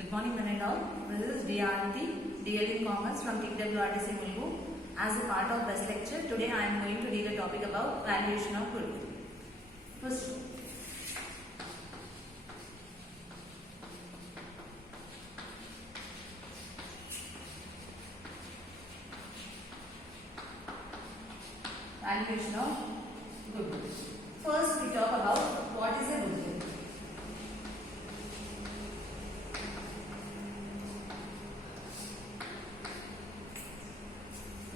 Good morning, one and all. This is DRT, DL in Commerce from TWRTC Mulgu. As a part of this lecture, today I am going to read a topic about valuation of goodwill. First, valuation of goodwill. First, we talk about what is a goodwill.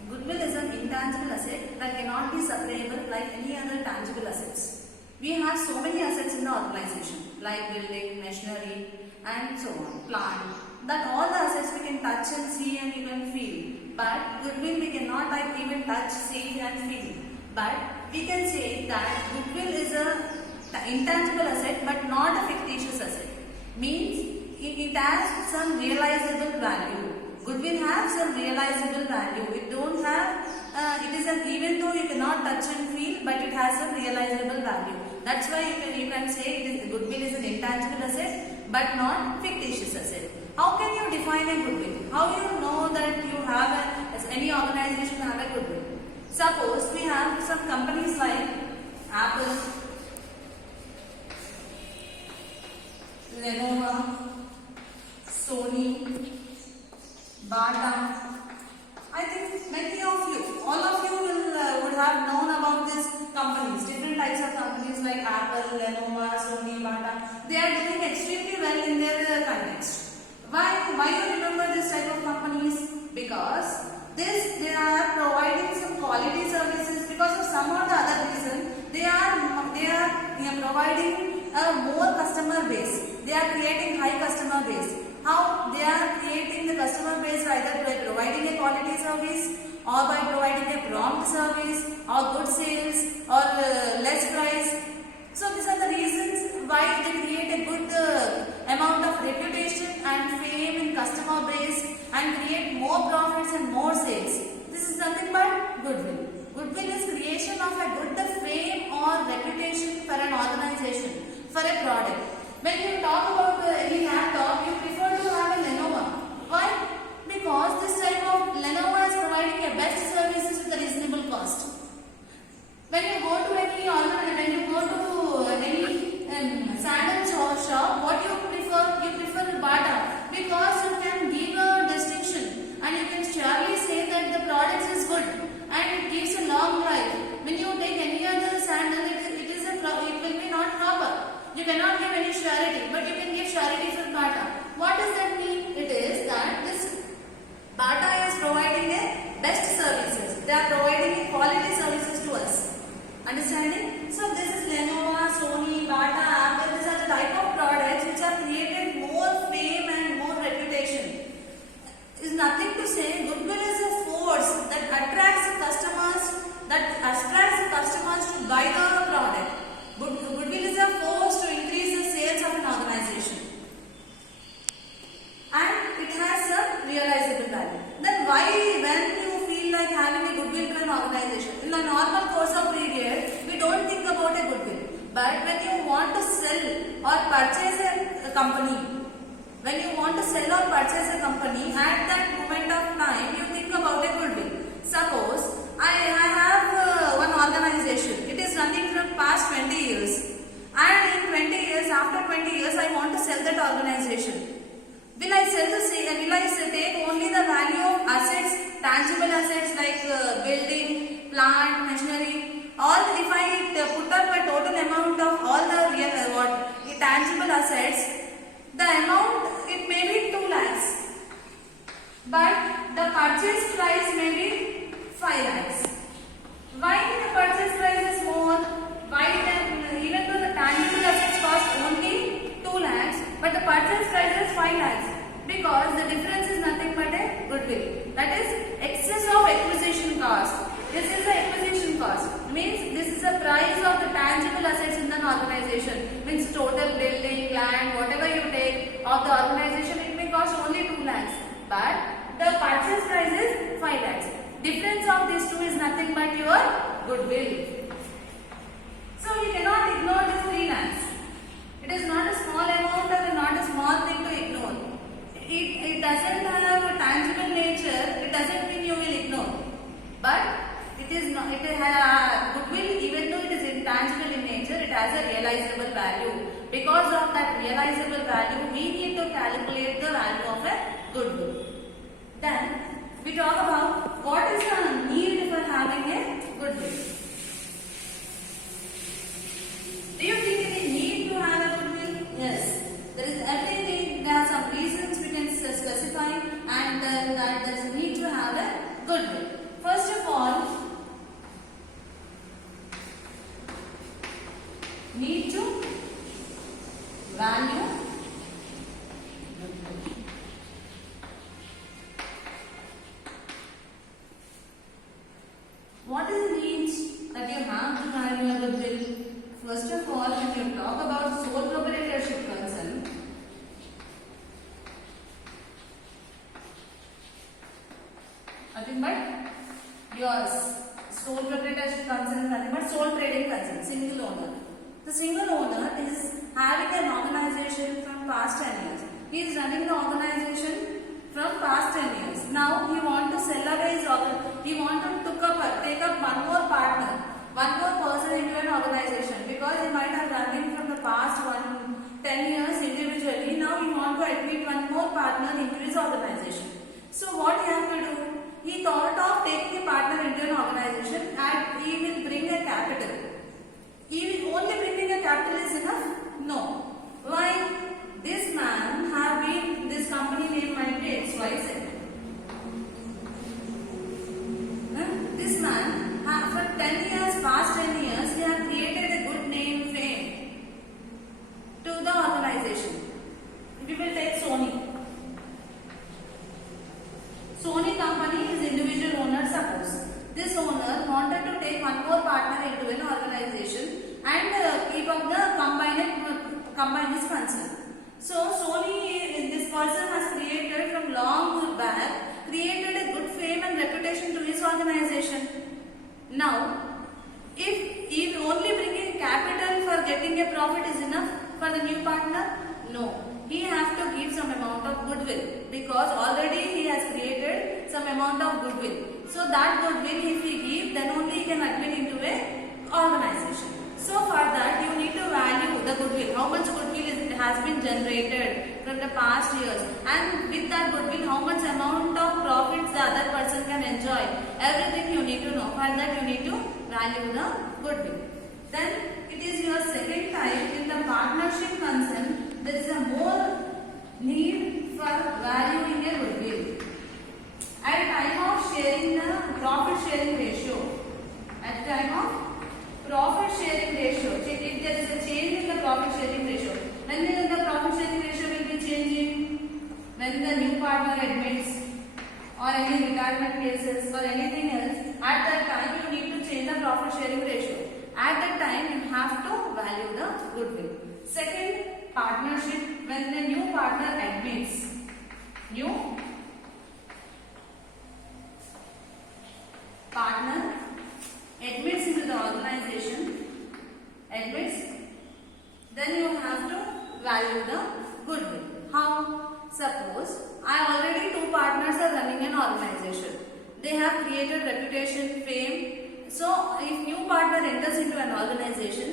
Goodwill is an intangible asset that cannot be separable like any other tangible assets. We have so many assets in the organization like building, machinery and so on, plant, that all the assets we can touch and see and even feel. But goodwill we cannot like even touch, see and feel. But we can say that goodwill is a intangible asset but not a fictitious asset. Means it has some realizable value. Goodwill has some realizable value. It don't have, even though you cannot touch and feel, but it has some realizable value. That's why you can say goodwill is an intangible asset, but not fictitious asset. How can you define a goodwill? How you know that you have as any organization have a goodwill? Suppose we have some companies like Apple, Lenovo, Sony, Bata. I think many of you, all of you would have known about these companies, different types of companies like Apple, Lenovo, Sony, Bata. They are doing extremely well in their context. Why you remember this type of companies? Because they are providing some quality services. Because of some or the other reason, they are providing a more customer base. They are creating high customer base. How they are creating the customer base either by providing a quality service or by providing a prompt service or good sales or less price. So these are the reasons why they create a good amount of reputation and fame in customer base and create more profits and more sales. This is nothing but goodwill. Goodwill is creation of a good fame or reputation for an organization, for a product. When you talk about any laptop, you prefer to have a Lenovo. Why? Because this type of Lenovo is providing a best services with a reasonable cost. When you go to any sandal shop, what you prefer? You prefer Bata because you can give a distinction and you can surely say that the product is good and it gives a long life. When you take any other sandal, it will be not proper. You cannot give any surety, but you can give surety for Bata. What does that mean? It is that this Bata is providing a best services. They are providing a quality services to us. Understanding? So this is Lenovo, Sony, Bata, Apple. These are the type of products which have created more fame and more reputation. Is nothing to say. Goodwill is a force that attracts the customers to buy the product. Goodwill is a force to increase the sales of an organization. And it has a realizable value. Then why, when you feel like having a goodwill to an organization? In the normal course of period, we don't think about a goodwill. But when you want to sell or purchase a company, at that moment of time, you think about a goodwill. Suppose I have one organization. It is running from past 20 years. And in 20 years, after 20 years, I want to sell that organization. Will I take only the value of assets, tangible assets like building, plant, machinery, or if I put up a total amount of all the tangible assets, the amount, it may be 2 lakhs. But the purchase price may be 5 lakhs. Why the purchase price is more? Why then, even though the tangible assets cost only 2 lakhs, but the purchase price is 5 lakhs? Because the difference is nothing but a goodwill. That is excess of acquisition cost. This is the acquisition cost. Means this is the price of the tangible assets in an organization. Means total building, land, whatever you take of the organization, it may cost only 2 lakhs. But the purchase price is 5 lakhs. Difference of these two is nothing but your goodwill. So you cannot ignore this 3 lakhs. It is not a small amount or not a small thing to ignore. value, we need to calculate the value of a goodwill. Then we talk about what is the need for having a goodwill. Do you think any need to have a goodwill? Yes. There is every need. There are some reasons we can specify, and that there is a need to have a goodwill. First of all, need to value goodwill. What is the needs that you have to value a goodwill? First of all, when you talk about sole proprietorship concern, nothing but yours. Sole proprietorship concern is nothing but sole trading concern, single owner. The single owner is having an organization from past 10 years. He is running the organization from past 10 years. Now he want to sell away his organization. He want to take up one more partner, one more person into an organization, because he might have running from the past 10 years individually. Now he want to admit one more partner into his organization. So what he have to do? He thought of taking a partner into an organization and he will bring a capital. Only bringing a capital is enough? No. Why? This man have been, this company name might be XYZ. This man for 10 years, past 10 years, he have created a good name, fame to the organization. We will take Sony. Sony company is individual owner, suppose. This owner wanted to take one more partner into an organization and keep up the combined his concern. So Sony, this person has created from long back, created a good fame and reputation to his organization. Now, if only bringing capital for getting a profit is enough for the new partner, no. He has to give some amount of goodwill, because already he has created some amount of goodwill. So that goodwill, if he give, then only he can admit into a organization. So for that, you need to value the goodwill. How much goodwill has been generated from the past years, and with that goodwill, how much amount of profits the other person can enjoy. Everything you need to know. For that, you need to value the goodwill. Then it is your second type. In the partnership concern, there is a more need for valuing a goodwill. At the time of sharing the profit sharing ratio, at the time of profit sharing ratio, check if there is a change in the profit sharing ratio. When the profit sharing ratio will be changing? When the new partner admits, or any retirement cases or anything else, at that time you need to change the profit sharing ratio. At that time you have to value the goodwill. Second, partnership, when the new partner admits. New partner admits into the organization, then you have to value the goodwill. How? Suppose already two partners are running an organization. They have created reputation, fame. So if new partner enters into an organization,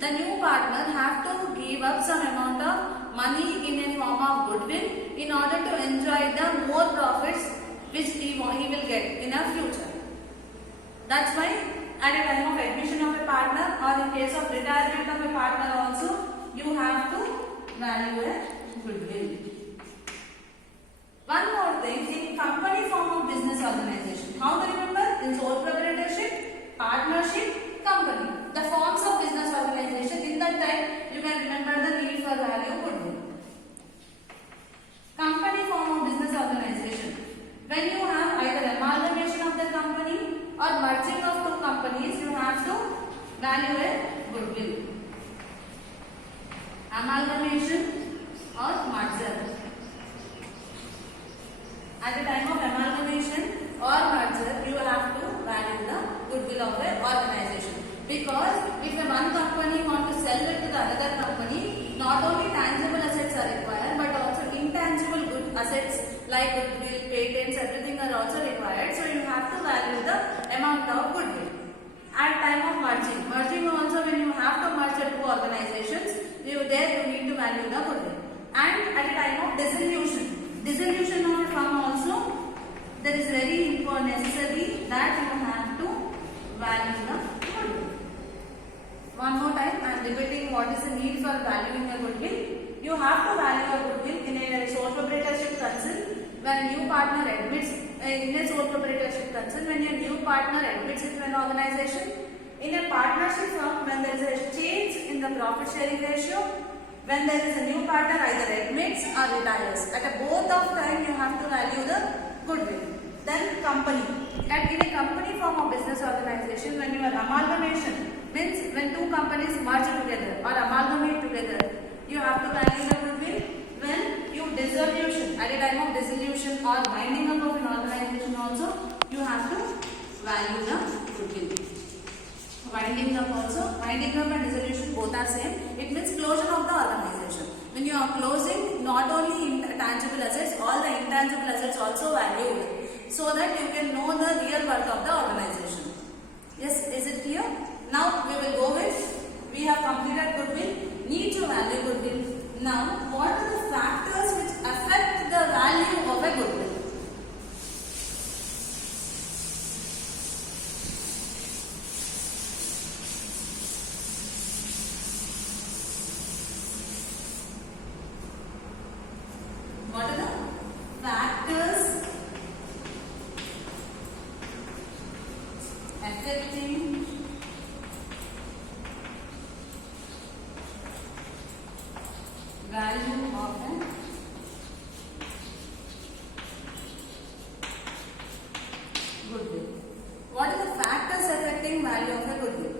the new partner have to give up some amount of money in a form of goodwill in order to enjoy the more profits which he will get in a future. That's why at a time of admission of a partner, or in case of retirement of a partner also, you have to value a goodwill. One more thing, in company form of business organization. How do you remember? In sole proprietorship, partnership, company. The forms of business organization. In that time, you can remember the need for value goodwill. Company form of business organization. When you have either amalgamation of the company or merging of two companies, you have to value a goodwill. Amalgamation or merger. At the time of amalgamation or merger, you have to value the goodwill of the organization. Because if one company wants to sell it to the another company, not only tangible assets are required, but also intangible good assets like goodwill, patents, everything are also required. So you have to value the amount of goodwill. At time of merging also when you have to merge two organizations, you need to value the goodwill. Dissolution of firm also, there is very important necessary that you have to value the goodwill. One more time, I am repeating what is the need for valuing a goodwill. You have to value a goodwill in a sole proprietorship concern when new partner admits in a sole proprietorship concern when your new partner admits into an organization, in a partnership firm when there is a change in the profit sharing ratio, when there is a new partner either admits or retires. At both of time you have to value the goodwill. Then company. In a company form of business organization, when your amalgamation means when two companies merge together or amalgamate together, you have to value the goodwill. When you dissolution, at a time of dissolution or winding up of an organization also, you have to value the goodwill. Winding up and dissolution both are same. It means closure of the organization. When you are closing, not only tangible assets, all the intangible assets also valued, so that you can know the real worth of the organization. Yes, is it clear? Now we will go with, we have completed goodwill, need to value goodwill. Now what are the factors which affect the value of a goodwill? What are the factors affecting value of a goodwill? What are the factors affecting value of a goodwill?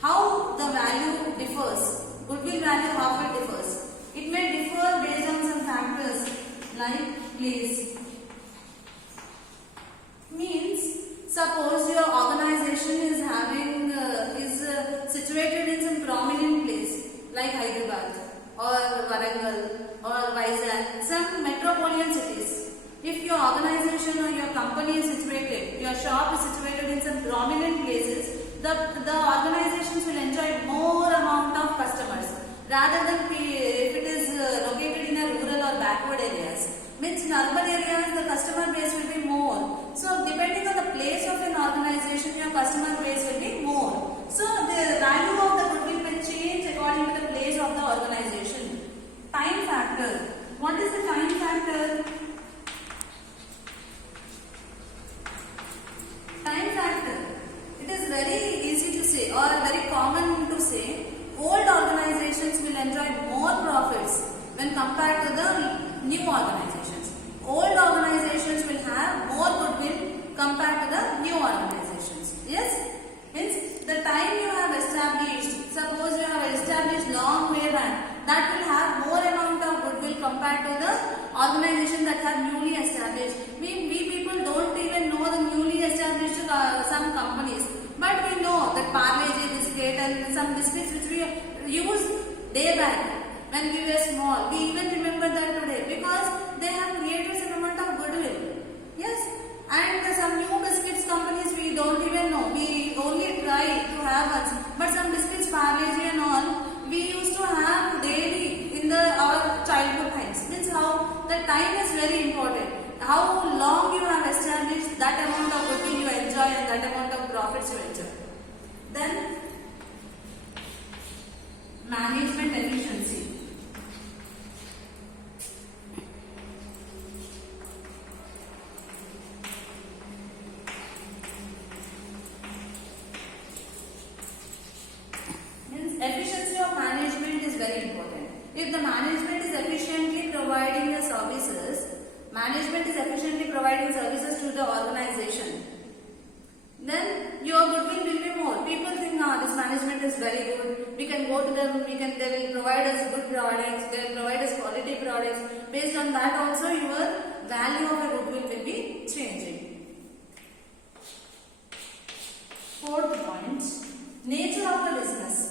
How the value differs? Goodwill value, how it differs? It may differ based on some factors like place. Means, suppose your organization is having situated in some prominent place like Hyderabad or Warangal or Vizag, some metropolitan cities. If your organization or your company is situated, your shop is situated in some prominent places, the organizations will enjoy more amount of customers rather than if it is located in a rural or backward areas. Means in urban areas the customer base will be more. So depending on the place of an organization, your customer base will be more. So the value of the goodwill will change according to the place of the organization. Time factor. What is the time factor? Time factor. It is very easy to say or very common to say. Old organizations will enjoy more profits when compared to the new organizations. Old organizations will have more goodwill compared to the new organizations. Yes? Means the time you have established, suppose you have established long way back, that will have more amount of goodwill compared to the organization that have newly established. We people don't even know the newly established some companies. But we know that Parle-G biscuit and some biscuits which we used day back when we were small. We even remember that today because they have created some amount of goodwill. Yes? And some new biscuits companies we don't even know. We only try to have once. But some biscuits, Parle-G and all, we used to have daily in our childhood times. Means how the time is very important. How long you have established, that amount of goodwill you enjoy and that amount of profits you enjoy. Then, management efficiency. Means efficiency of management is very important. If the management is efficiently providing the services, to the organization, then your goodwill will be more. People think, this management is very good. We can go to them. They will provide us good products. They will provide us quality products. Based on that, also your value of a goodwill will be changing. Fourth point: nature of the business.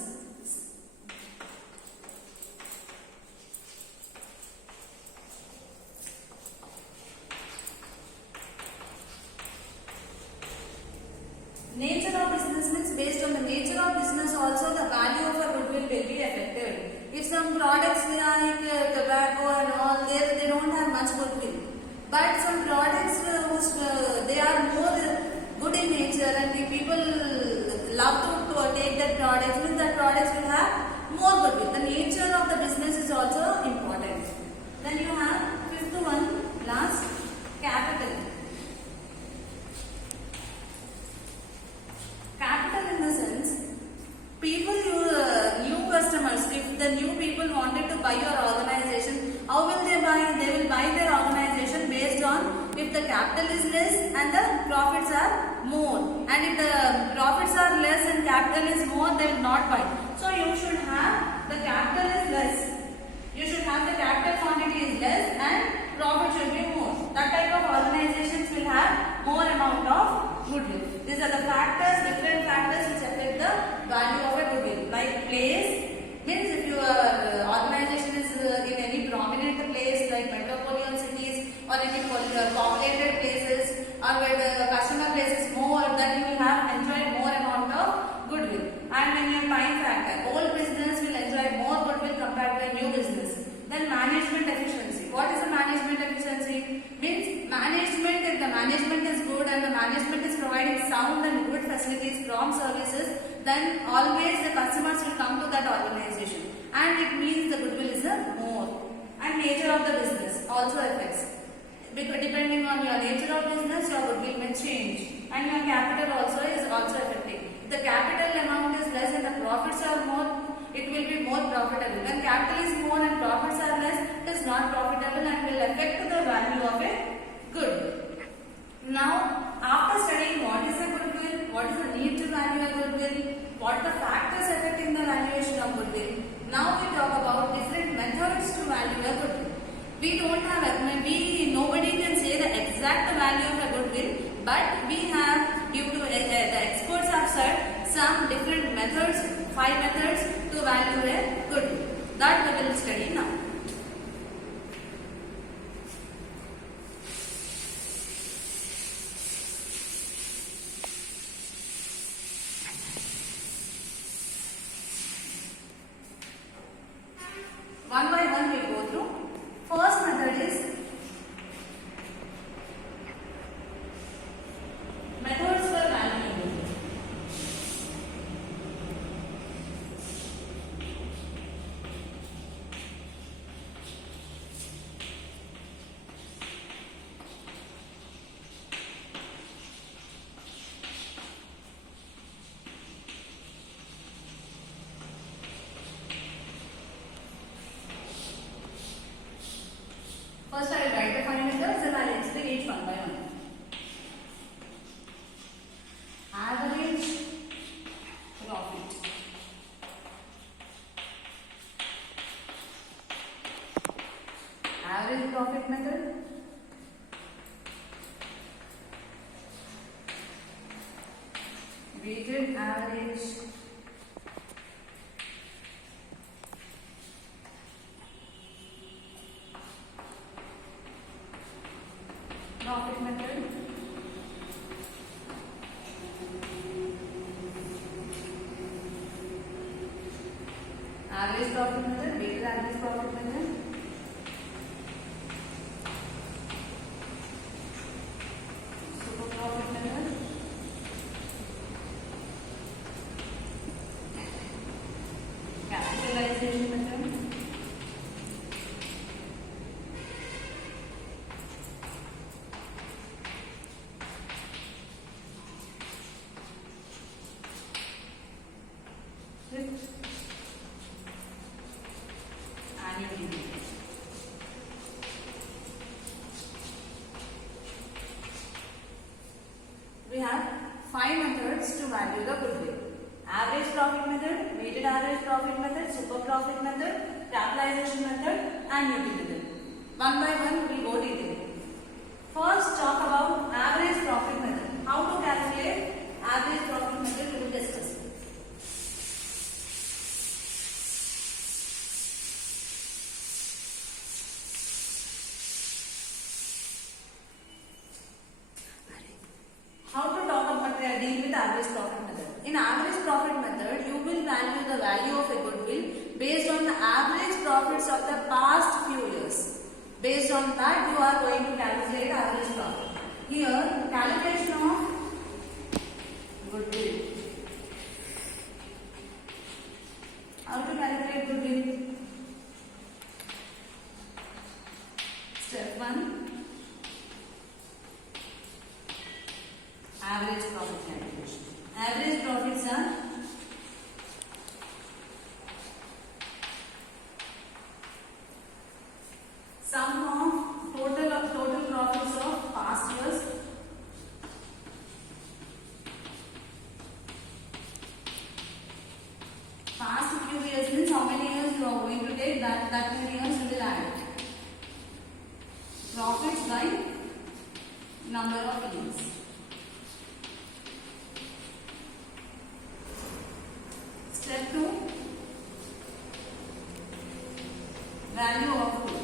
Nature of business means based on the nature of business also the value of a goodwill will be affected. If some products like tobacco and all, there But some products they are more good in nature and the people love to take that products, means that products will have more goodwill. The nature of the business is also important. Then you have fifth one, last, capital. Capital in the sense, people, new customers, if the new people wanted to buy your organization, how will they buy? They will buy their organization based on if the capital is less and the profits are more. And if the profits are less and capital is more, they will not buy. So you should have the capital is less. You should have the capital quantity is less and profit should be more. That type of organizations will have more amount of goodwill. These are the factors, different factors which affect the value of a goodwill. Like place, means if your organization is in any prominent place like metropolitan cities or any populated places or where the customer base is more, then you will have enjoy more amount of goodwill. And when your time factor, old business will enjoy more goodwill compared to a new business. Then management efficiency. What is the management efficiency? Means management, if the management is good and the management is providing sound and good facilities from services, then always the customers will come to that organization. And it means the goodwill is more. And nature of the business also affects. Because depending on your nature of business, your goodwill may change. And your capital also is also affecting. If the capital amount is less and the profits are more, it will be more profitable. When capital is more and profits are less, it is not profitable and will affect the value of a good. Now, after studying what is a goodwill, what is the need to value a goodwill, what are the factors affecting the valuation of goodwill, now we talk about different methods to value a goodwill. We don't have, nobody can say the exact value of a goodwill, but we have, due to the experts have said, some different methods, 5 methods to value a goodwill. That we will study now. One by one we will go through. First method is methods for valuing goodwill. First I will write the 5 methods, then I will explain each one by one. Average profit. Average profit method. Weighted average profit method. Average profit method, weighted average profit method. Super profit method. Capitalization method. Annuity. We have 5 methods to value the goodwill. Average profit method, weighted average profit method, super profit method, capitalization method, annuity method. One by one we will go detail. First talk about average profit method. How to calculate average profit method we will discuss. How to talk about deal with average profit method. In average profit method, you will value the value of a goodwill based on the average profits of the past few years. Based on on that you are going to calculate average profit. Here, calculation of goodwill. How to calculate goodwill? Step 1. Average profit calculation. Average profits are sum of total profits of past years past few years means how many years you are going to take, that many years you will add. Profits by number of years. Step 2. Value of goodwill.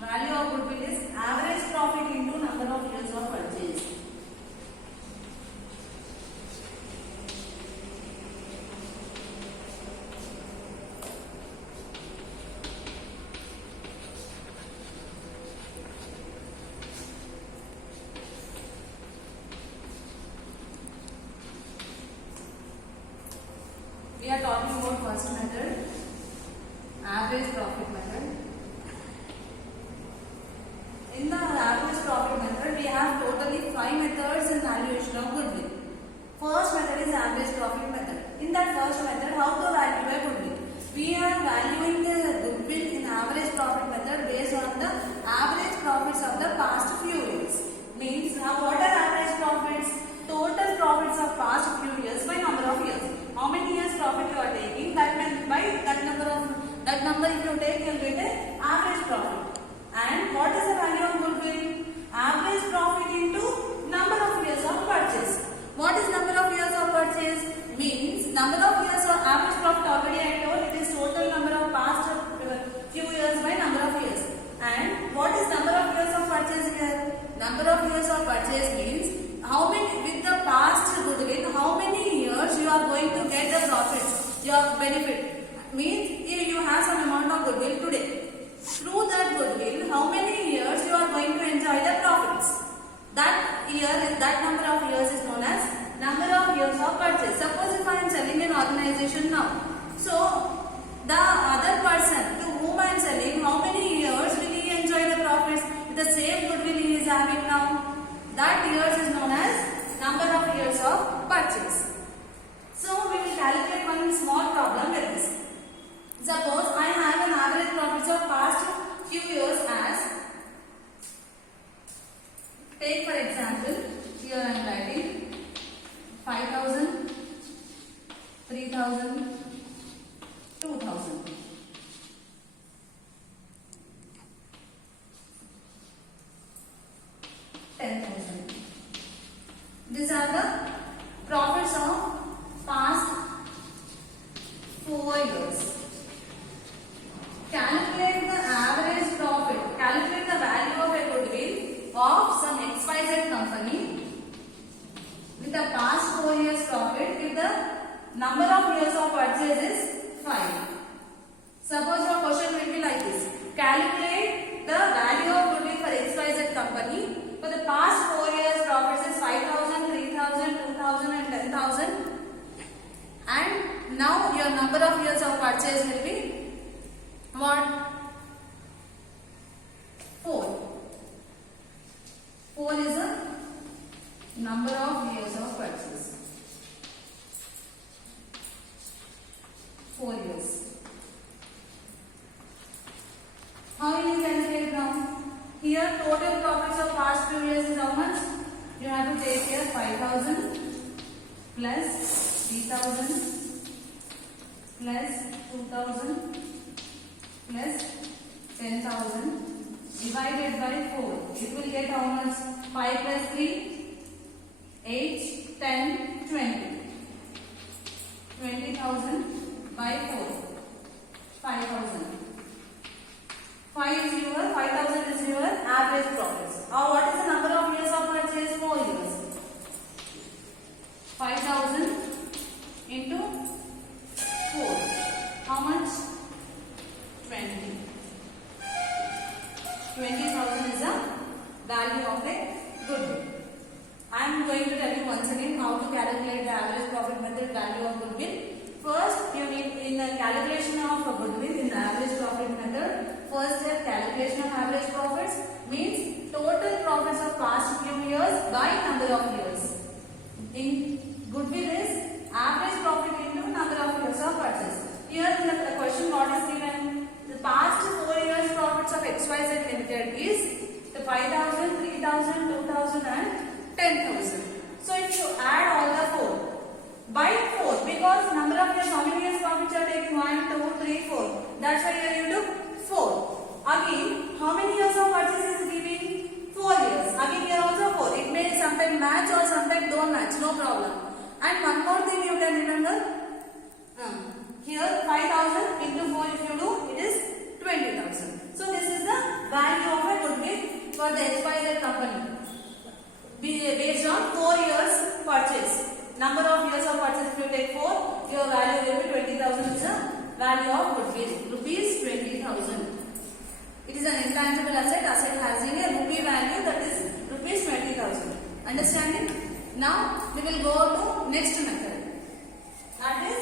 Value of goodwill is average profit into number of years of purchase. We are talking about first method, average profit method. In the average profit method, we have totally 5 methods in valuation of goodwill. First method is average profit method. In that first method, how to value a goodwill? We are valuing the goodwill in average profit method based on the average profits of the past few years. Means, what are average profits? Total profits of past few years by number of years. How many years profit you are taking? That means by that number if you take, you will get an average profit. And what is the value of goodwill? Average profit into number of years of purchase. What is number of years of purchase? Means number of years of average profit, already I told it is total number of past few years by number of years. And what is number of years of purchase here? Number of years of purchase means how many, with the past goodwill, how many years you are going to get the profits, your benefit. Means if you have some amount of goodwill today, through that goodwill, how many years you are going to enjoy the profits. That year, that number of years is known as number of years of purchase. Suppose if I am selling an organization now, so the other person to whom I am selling, how many years will he enjoy the profits with the same goodwill he is having now? That years is known as number of years of purchase. So we will calculate one small problem with this. Suppose I have an average profits of past few years as, take for example, here I am writing 5,000, 3,000, 2,000. These are the profits of past 4 years. Calculate the average profit, calculate the value of a goodwill of some XYZ company with the past 4 years profit if the number of years of purchase is 5. Suppose your question will be like this. Calculate the value of goodwill for XYZ company for the past 4 years profits is 5,000, 3,000, 2,000 and 10,000. And now your number of years of purchase will be what? 4. 4 is the number of years of purchase. 4 years. How will you calculate now? Here total profits of past few years is how much? You have to take here 5,000 plus 3,000 plus 2,000 plus 10,000 divided by 4. It will get how much? 5 plus 3, 8, 10, 20. 20,000 by 4. 5,000. 5,000 is your average profits. Or what is the number of years of purchase? 4 years. 5,000 into value of goodwill. First, you need in the calculation of goodwill in the average profit method. First step, calculation of average profits means total profits of past few years by number of years. In goodwill is average profit into number of years of purchase. Here the question what is given? The past 4 years profits of XYZ Limited is the 5,000, 3,000, 2,000 and 10,000. So if you add all the 4 by 4, because number of years, how many years profits are taking? 1, 2, 3, 4. That's why here you took 4. Again, how many years of purchase is giving? 4 years. Again here also 4. It may sometimes match or sometimes don't match, no problem. And one more thing you can remember. Here 5,000 into 4 if you do, it is 20,000. So this is the value of a goodwill for the XYZ company. Based on 4 years purchase. Number of years of purchase, if you take 4, your value will be 20,000 is the value of goodwill. Rupees 20,000. It is an intangible asset. Asset having a rupee value, that is rupees 20,000. Understanding? Now we will go to next method. That is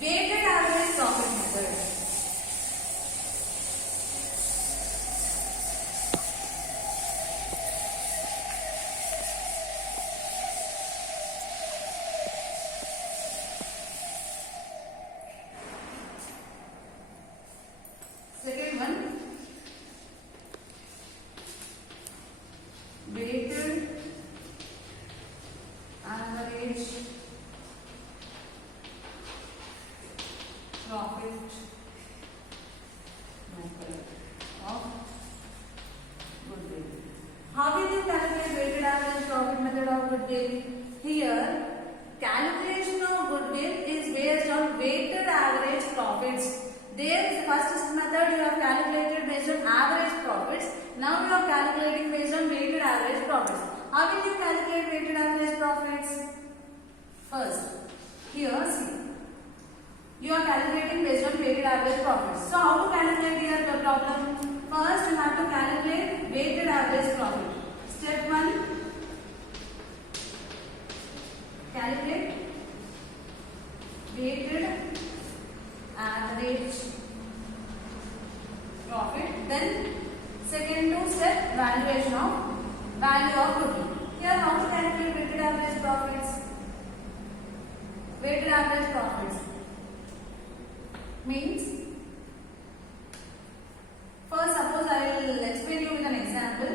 weighted average profit method. Second one, weighted average profit method of goodwill. How will you calculate weighted average profit method of goodwill? Here, calculation of goodwill is based on weighted average profits. There, first method you have calculated based on average profits. Now you are calculating based on weighted average profits. How will you calculate weighted average profits? First, here see. You are calculating based on weighted average profits. So how to calculate here the problem? First, you have to calculate weighted average profit. Step 1. Calculate weighted average profit. Then second two step, valuation of value of goodwill. Here how to calculate weighted average profits? Weighted average profits means, first suppose I will explain you with an example.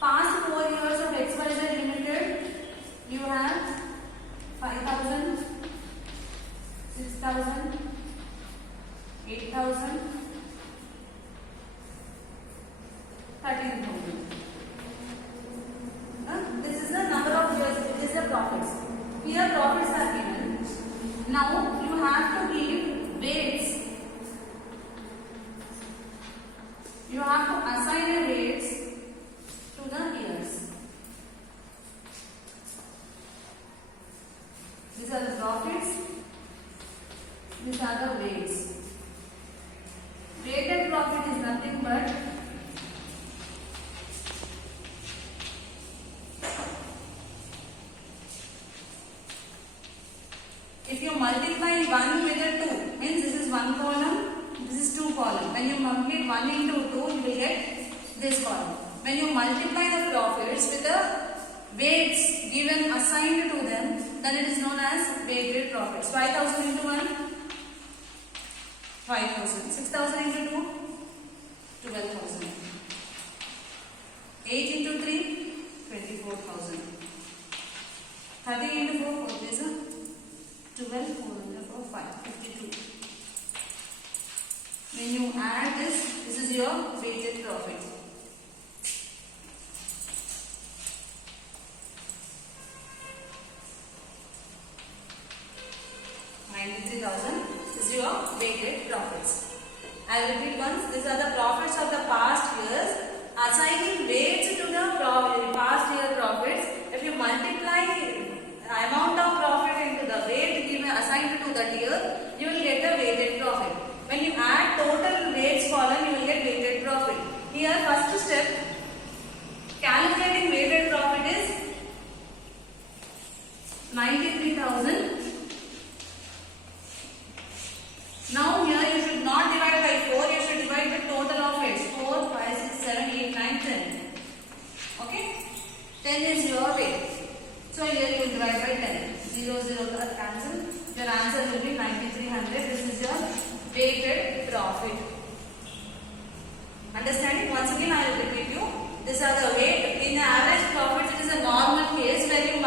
Past 4 years of XYZ Limited, you have 5,000, 6,000, 8,000, 13,000. This is the number of years, this is the profits. Here profits are given. Now you have to give weights. You have to assign a weights to the years. These are the profits. These are the weights. Weighted profit is nothing but if you multiply 1 with a 2, means this is 1 column, this is 2 column. When you multiply 1 into 2, you will get this column. When you multiply the profits with the weights given assigned to them, then it is known as weighted profits. 5,000 into 1, 5,000. 6,000 into 2, 12,000. 8 into 3, 24,000. 30 into 4, what is it? 12, 4 into 4, 5, 52. When you add this is your weighted profit. Is your weighted profits. I will repeat once. These are the profits of the past years. Assigning weights to the past year profits. If you multiply amount of profit into the weight given assigned to that year, you will get a weighted profit. When you add total weights column, you will get weighted profit. Here, first step, calculating weighted profit is 90 93,000. Now here you should not divide by 4, you should divide the total of it. 4, 5, 6, 7, 8, 9, 10. Okay? 10 is your weight. So here you will divide by 10. 0, 0 cancel. Your answer will be 9300. This is your weighted profit. Understanding? Once again I will repeat you. These are the weight. In the average profit, it is a normal case where you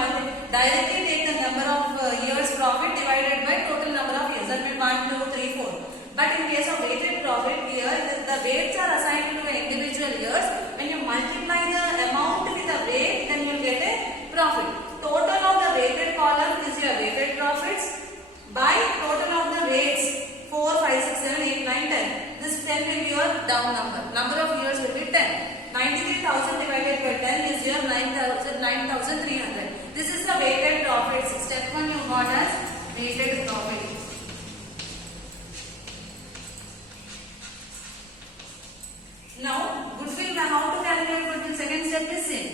directly take the number of years profit divided by total number of years. That will be 1, 2, 3, 4. But in case of weighted profit, here the weights are assigned to individual years. When you multiply the amount with the weight, then you will get a profit. Total of the weighted column is your weighted profits by total of the weights 4, 5, 6, 7, 8, 9, 10. This 10 will be your down number. Number of years will be 10. 93,000 divided by 10 is your 9,300. This is the weighted profits. Step 1 you got as weighted profit. Now, goodwill, how to calculate goodwill? Second step is same.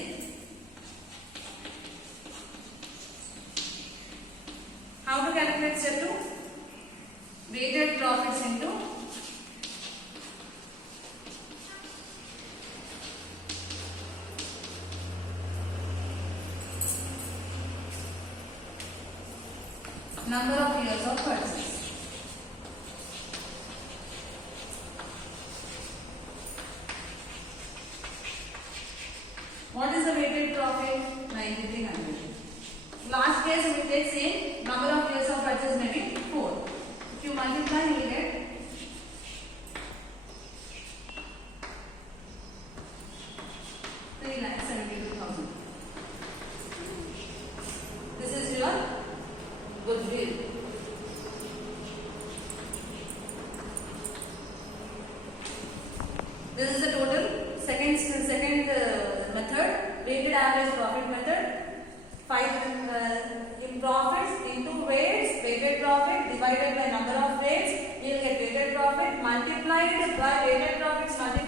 How to calculate step 2? Weighted profits into number of years of purchase. What is the weighted profit? 9300. Last case we will take same number of years of purchase, maybe 4. If you multiply, you will get 3,72,000. This is your goodwill. This is the total. Second method, weighted average profit method. 5 in profits into weights, weighted profit divided by number of weights, you will get weighted profit multiplied by weighted profits multiplied